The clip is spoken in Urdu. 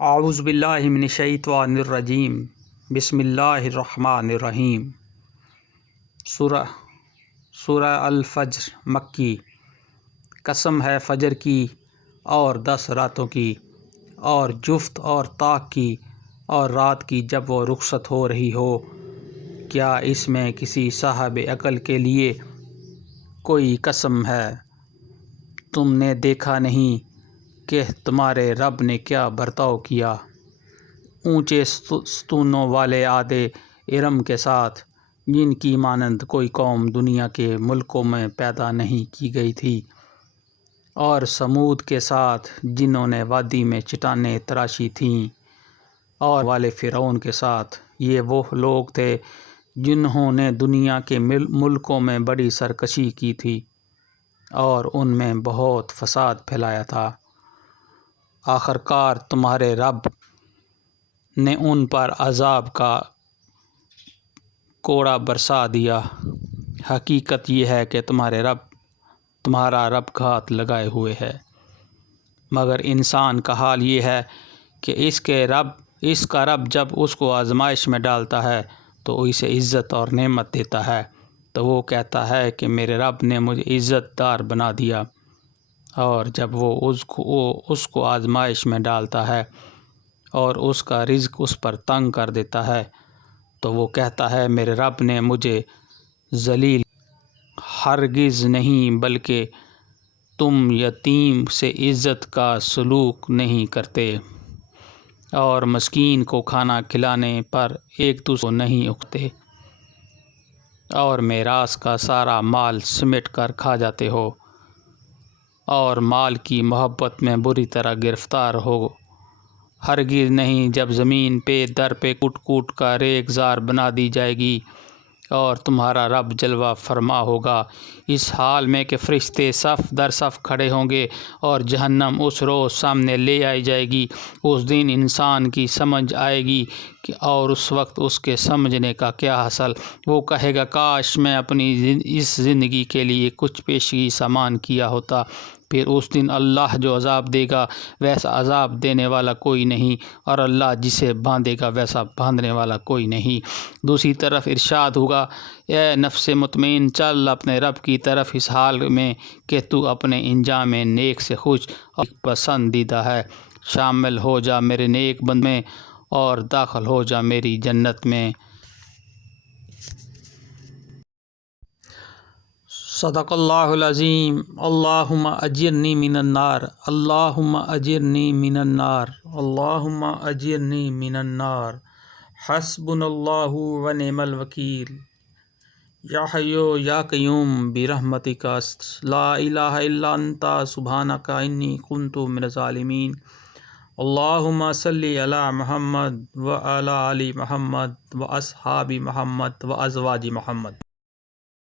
اعوذ باللہ من الشیطان الرجیم بسم اللہ الرحمن الرحیم۔ سورہ الفجر مکی۔ قسم ہے فجر کی اور 10 راتوں کی اور جفت اور طاق کی اور رات کی جب وہ رخصت ہو رہی ہو، کیا اس میں کسی صاحب عقل کے لیے کوئی قسم ہے؟ تم نے دیکھا نہیں کہ تمہارے رب نے کیا برتاؤ کیا اونچے ستونوں والے عادے ارم کے ساتھ، جن کی مانند کوئی قوم دنیا کے ملکوں میں پیدا نہیں کی گئی تھی، اور سمود کے ساتھ جنہوں نے وادی میں چٹانیں تراشی تھیں، اور والے فرعون کے ساتھ۔ یہ وہ لوگ تھے جنہوں نے دنیا کے ملکوں میں بڑی سرکشی کی تھی اور ان میں بہت فساد پھیلایا تھا۔ آخرکار تمہارے رب نے ان پر عذاب کا کوڑا برسا دیا۔ حقیقت یہ ہے کہ تمہارا رب گھات لگائے ہوئے ہے، مگر انسان کا حال یہ ہے کہ اس کا رب جب اس کو آزمائش میں ڈالتا ہے تو اسے عزت اور نعمت دیتا ہے تو وہ کہتا ہے کہ میرے رب نے مجھے عزت دار بنا دیا، اور جب وہ اس کو آزمائش میں ڈالتا ہے اور اس کا رزق اس پر تنگ کر دیتا ہے تو وہ کہتا ہے میرے رب نے مجھے ذلیل۔ ہرگز نہیں، بلکہ تم یتیم سے عزت کا سلوک نہیں کرتے اور مسکین کو کھانا کھلانے پر ایک دوسرے کو نہیں اکستے، اور میراث کا سارا مال سمیٹ کر کھا جاتے ہو، اور مال کی محبت میں بری طرح گرفتار ہو۔ ہرگز نہیں، جب زمین پہ در پہ کوٹ کوٹ کا ریگ زار بنا دی جائے گی اور تمہارا رب جلوہ فرما ہوگا، اس حال میں کہ فرشتے صف در صف کھڑے ہوں گے، اور جہنم اس روز سامنے لے آئی جائے گی۔ اس دن انسان کی سمجھ آئے گی اور اس وقت اس کے سمجھنے کا کیا حاصل؟ وہ کہے گا کاش میں اپنی اس زندگی کے لیے کچھ پیشگی سامان کیا ہوتا۔ پھر اس دن اللہ جو عذاب دے گا ویسا عذاب دینے والا کوئی نہیں، اور اللہ جسے باندھے گا ویسا باندھنے والا کوئی نہیں۔ دوسری طرف ارشاد ہوگا، اے نفس مطمئن، چل اپنے رب کی طرف اس حال میں کہ تو اپنے انجام نیک سے خوش اور پسندیدہ ہے۔ شامل ہو جا میرے نیک بندوں میں اور داخل ہو جا میری جنت میں۔ صدق اللہ العظیم۔ اللہم اجرنی من النار، اللہم اجرنی من النار، اللہم اجرنی من النار۔ حسبنا اللہ و نعم الوکیل۔ یا حی یا قیوم برحمتک لا الہ الا انت سبحانک انی کنت من الظالمین۔ اللہم صلی علی محمد و علی آل محمد و اصحاب محمد و ازواج محمد۔